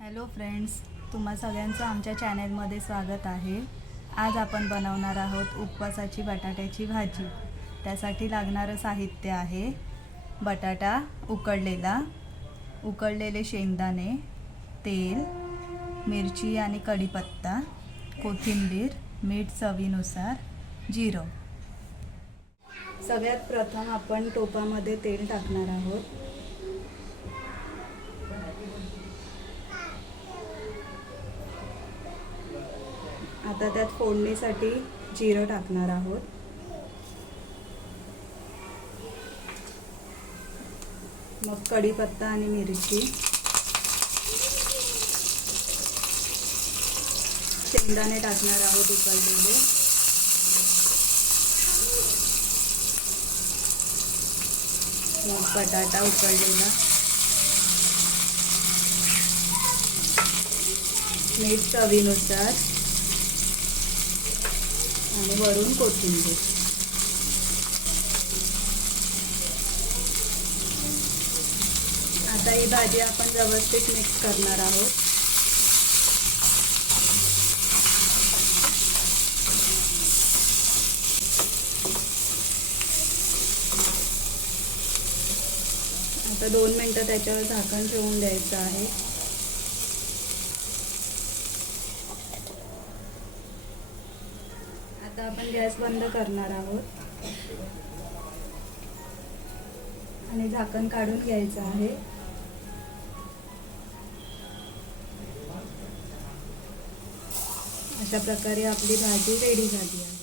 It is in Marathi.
हॅलो फ्रेंड्स, तुम्हा सगळ्यांचं आमच्या चॅनलमध्ये स्वागत आहे। आज आपण बनवणार आहोत उपवासाची बटाट्याची भाजी। त्यासाठी लागणारं साहित्य आहे बटाटा उकडलेले शेंगदाणे, तेल, मिरची आणि कढीपत्ता, कोथिंबीर, मीठ चवीनुसार, जिरं। सगळ्यात प्रथम आपण टोपामध्ये तेल टाकणार आहोत। आता त्यात फोडणीसाठी जिरं टाकणार आहोत। मग कढीपत्ता आणि मिरची, शेंगदाणे टाकणार आहोत उकडलेले, मग बटाटा उकडलेला, मीठ चवीनुसार आणि वरून कोथिंबीर। आता ही भाजी आपण व्यवस्थित मिक्स करणार आहोत। आता 2 मिनिटं त्याच्यावर झाकण ठेवून द्यायचं आहे। आता आपण गॅस बंद करणार आहोत आणि झाकण काढून घ्यायचं आहे। अशा प्रकारे आपली भाजी रेडी झाली आहे।